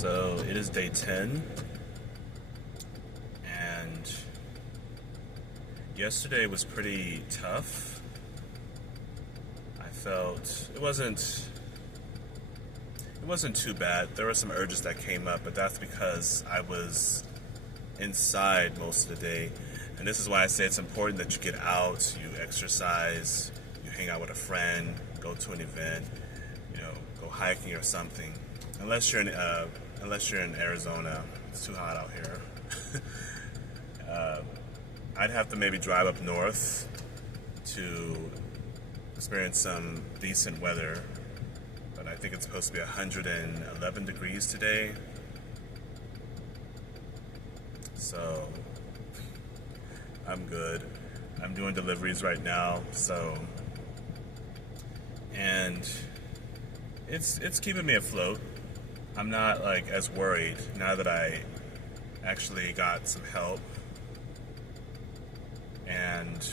So it is day 10, and yesterday was pretty tough. I felt it wasn't too bad. There were some urges that came up, but that's because I was inside most of the day. And this is why I say it's important that you get out, you exercise, you hang out with a friend, go to an event, go hiking or something. Unless you're in Arizona, it's too hot out here. I'd have to maybe drive up north to experience some decent weather, but I think it's supposed to be 111 degrees today. So I'm good. I'm doing deliveries right now, and it's keeping me afloat. I'm not as worried now that I actually got some help and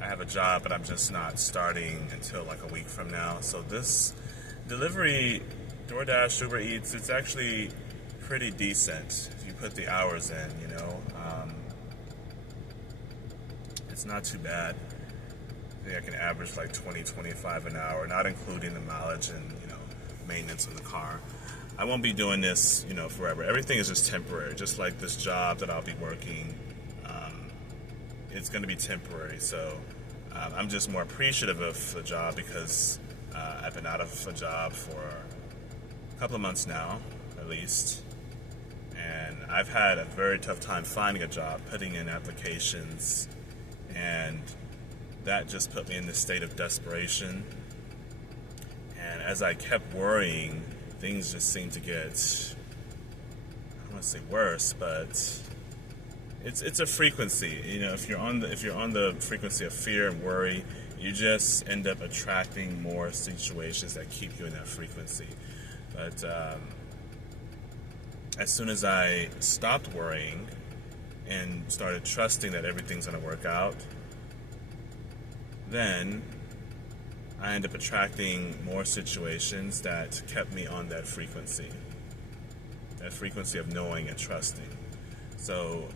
I have a job, but I'm just not starting until a week from now. So this delivery, DoorDash, Uber Eats, it's actually pretty decent if you put the hours in, It's not too bad. I think I can average $20-25 an hour, not including the mileage and, maintenance on the car. I won't be doing this, forever. Everything is just temporary. Just like this job that I'll be working, it's going to be temporary. So I'm just more appreciative of the job because I've been out of a job for a couple of months now, at least. And I've had a very tough time finding a job, putting in applications, and that just put me in this state of desperation. And as I kept worrying, things just seemed to get, I don't want to say worse, but it's a frequency. If you're on the frequency of fear and worry, you just end up attracting more situations that keep you in that frequency. But as soon as I stopped worrying and started trusting that everything's going to work out, then I end up attracting more situations that kept me on that frequency of knowing and trusting. So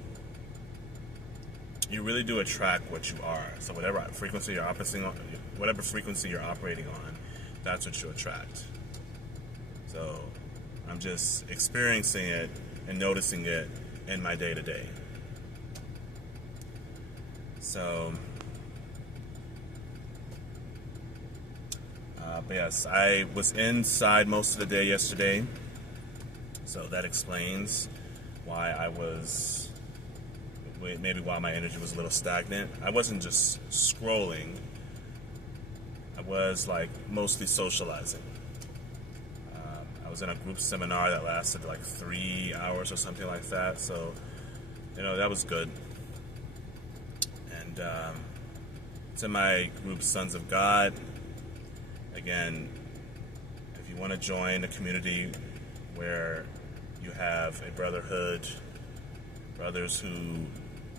you really do attract what you are. So whatever frequency you're operating on, that's what you attract. So I'm just experiencing it and noticing it in my day-to-day. So but yes, I was inside most of the day yesterday, so that explains why maybe why my energy was a little stagnant. I wasn't just scrolling, I was mostly socializing. I was in a group seminar that lasted 3 hours or something like that, so that was good. And to my group, Sons of God, again, if you want to join a community where you have a brotherhood, brothers who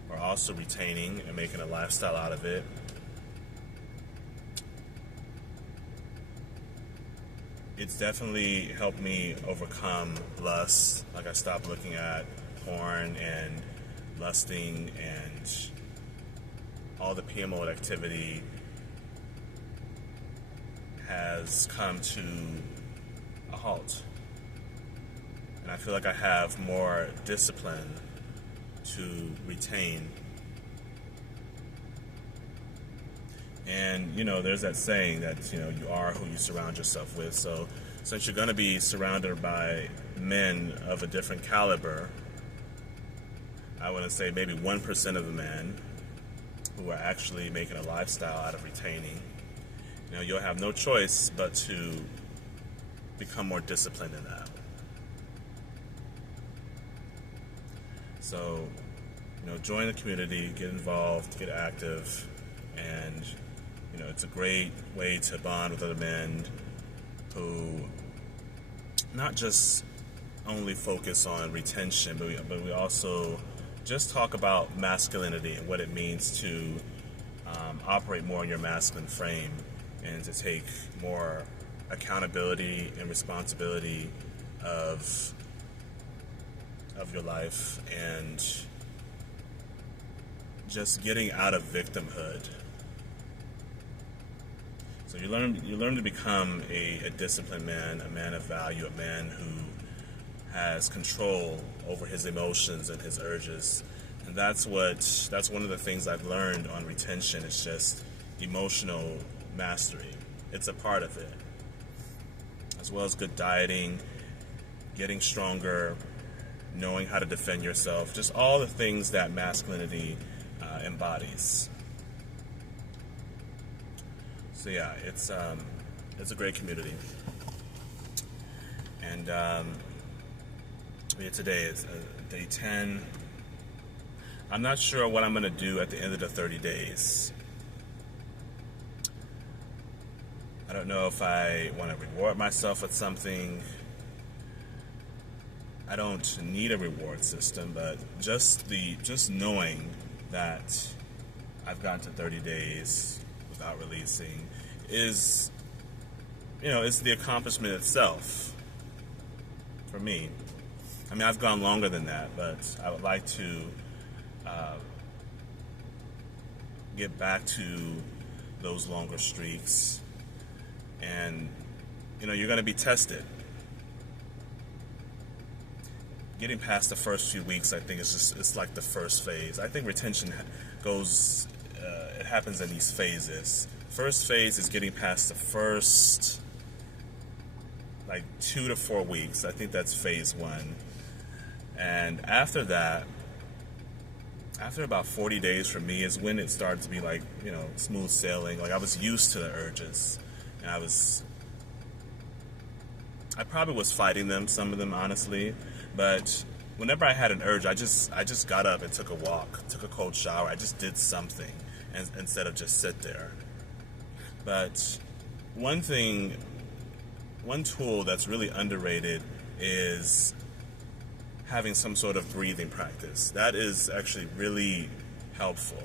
are also retaining and making a lifestyle out of it, it's definitely helped me overcome lust. I stopped looking at porn and lusting, and all the PMO activity has come to a halt. And I feel like I have more discipline to retain. And, there's that saying that, you are who you surround yourself with. So since you're going to be surrounded by men of a different caliber, I want to say maybe 1% of the men who are actually making a lifestyle out of retaining, you'll have no choice but to become more disciplined in that. So, join the community, get involved, get active, and, it's a great way to bond with other men who not just only focus on retention, but we also just talk about masculinity and what it means to operate more in your masculine frame and to take more accountability and responsibility of of your life and just getting out of victimhood. So you learn to become a disciplined man, a man of value, a man who has control over his emotions and his urges. And that's one of the things I've learned on retention. It's just emotional mastery. It's a part of it. As well as good dieting, getting stronger, knowing how to defend yourself, just all the things that masculinity embodies. So yeah, it's a great community. And today is day 10. I'm not sure what I'm going to do at the end of the 30 days. I don't know if I want to reward myself with something. I don't need a reward system, but just knowing that I've gotten to 30 days without releasing is the accomplishment itself for me. I mean, I've gone longer than that, but I would like to get back to those longer streaks. And you're going to be tested. Getting past the first few weeks, I think it's like the first phase. I think retention goes, it happens in these phases. First phase is getting past the first 2 to 4 weeks. I think that's phase 1. And after that, after about 40 days for me is when it started to be smooth sailing. I was used to the urges. And I probably was fighting them, some of them honestly, but whenever I had an urge, I just got up and took a walk, took a cold shower. I just did something instead of just sit there. But one tool that's really underrated is having some sort of breathing practice. That is actually really helpful.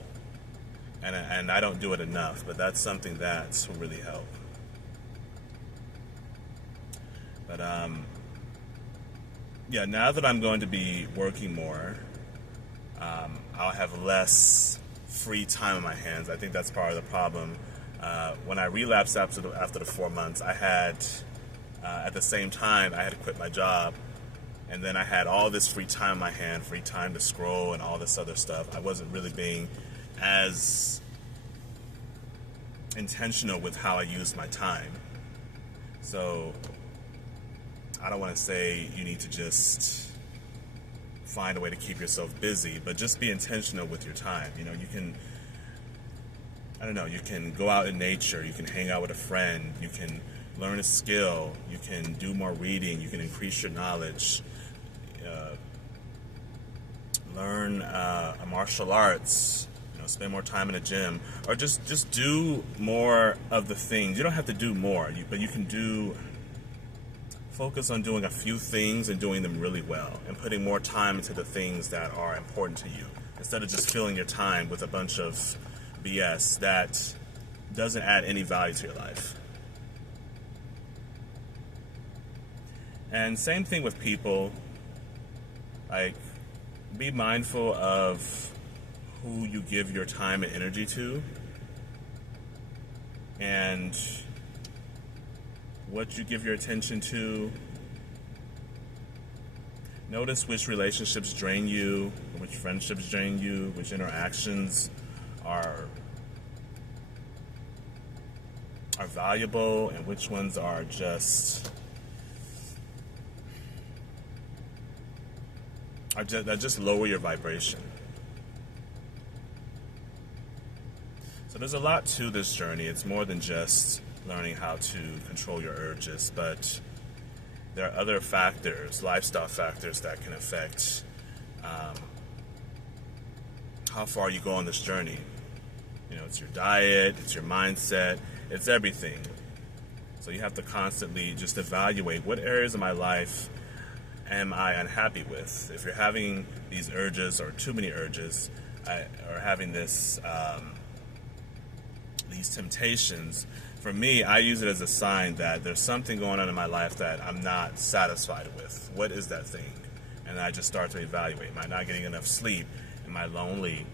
And I don't do it enough, but that's something that will really help. But now that I'm going to be working more, I'll have less free time on my hands. I think that's part of the problem. When I relapsed after the 4 months, I had, at the same time, I had to quit my job. And then I had all this free time on my hand, free time to scroll and all this other stuff. I wasn't really being as intentional with how I used my time. So I don't want to say you need to just find a way to keep yourself busy, but just be intentional with your time. You can go out in nature, you can hang out with a friend, you can learn a skill, you can do more reading, you can increase your knowledge, learn a martial arts, spend more time in the gym, or just do more of the things. You don't have to do more, but you can focus on doing a few things and doing them really well, and putting more time into the things that are important to you, instead of just filling your time with a bunch of BS that doesn't add any value to your life. And same thing with people. Be mindful of who you give your time and energy to, and what you give your attention to. Notice which relationships drain you, which friendships drain you, which interactions are valuable, and which ones are just that just lower your vibration. So there's a lot to this journey. It's more than just learning how to control your urges, but there are other factors, lifestyle factors, that can affect how far you go on this journey. It's your diet, it's your mindset, it's everything. So you have to constantly just evaluate what areas of my life am I unhappy with. If you're having these urges, or too many urges, or having these temptations, for me, I use it as a sign that there's something going on in my life that I'm not satisfied with. What is that thing? And I just start to evaluate. Am I not getting enough sleep? Am I lonely?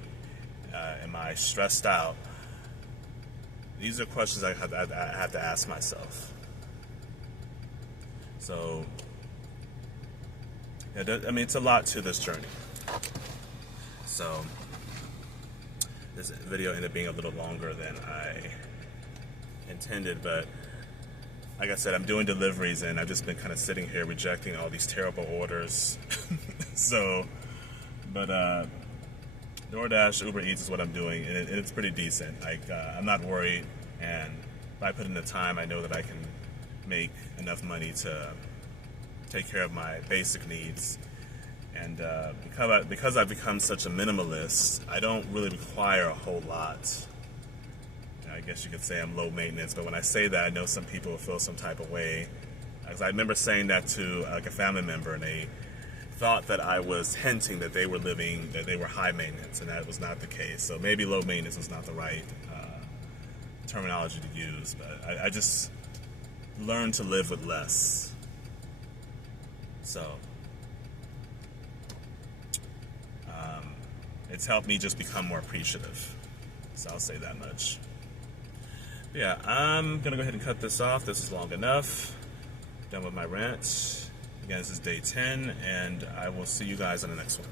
Am I stressed out? These are questions I have to ask myself. So, yeah, I mean, it's a lot to this journey. So, this video ended up being a little longer than I intended, but like I said, I'm doing deliveries and I've just been kind of sitting here rejecting all these terrible orders. So, but DoorDash, Uber Eats is what I'm doing, and it's pretty decent. Like, I'm not worried, and if I put in the time, I know that I can make enough money to take care of my basic needs. And because I've become such a minimalist, I don't really require a whole lot. I guess you could say I'm low maintenance, but when I say that, I know some people will feel some type of way. Because I remember saying that to like a family member, and they thought that I was hinting that they were high maintenance, and that was not the case. So maybe low maintenance was not the right terminology to use, but I just learned to live with less. So it's helped me just become more appreciative. So I'll say that much. Yeah, I'm gonna go ahead and cut this off. This is long enough. Done with my rant. Again, this is day 10, and I will see you guys on the next one.